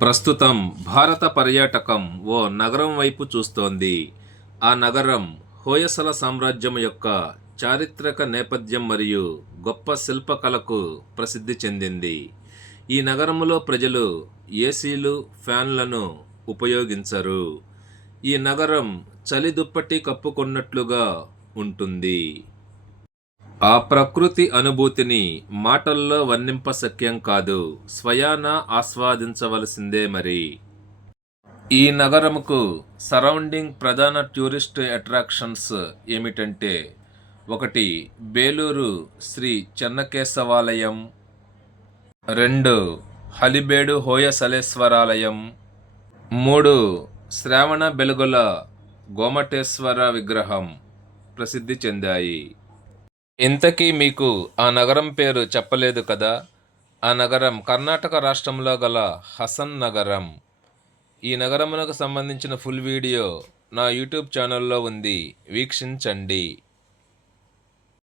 ప్రస్తుతం భారత పర్యాటకం ఓ నగరం వైపు చూస్తోంది. ఆ నగరం హోయసల సామ్రాజ్యం యొక్క చారిత్రక నేపథ్యం మరియు గొప్ప శిల్పకళకు ప్రసిద్ధి చెందింది. ఈ నగరంలో ప్రజలు ఏసీలు, ఫ్యాన్లను ఉపయోగించరు. ఈ నగరం చలి దుప్పటి కప్పుకొన్నట్లుగా ఉంటుంది. ఆ ప్రకృతి అనుభూతిని మాటల్లో వర్ణింపశక్యం కాదు, స్వయాన ఆస్వాదించవలసిందే మరి. ఈ నగరముకు సరౌండింగ్ ప్రధాన టూరిస్ట్ అట్రాక్షన్స్ ఏమిటంటే, 1 బేలూరు శ్రీ చెన్నకేశవాలయం, 2 హలిబేడు హోయసలేశ్వరాలయం, 3 శ్రావణ బెలుగుల గోమటేశ్వర విగ్రహం ప్రసిద్ధి చెందాయి. ఇంతకీ మీకు ఆ నగరం పేరు చెప్పలేదు కదా. ఆ నగరం కర్ణాటక రాష్ట్రంలో గల హసన్ నగరం. ఈ నగరమునకు సంబంధించిన ఫుల్ వీడియో నా యూట్యూబ్ ఛానల్లో ఉంది, వీక్షించండి.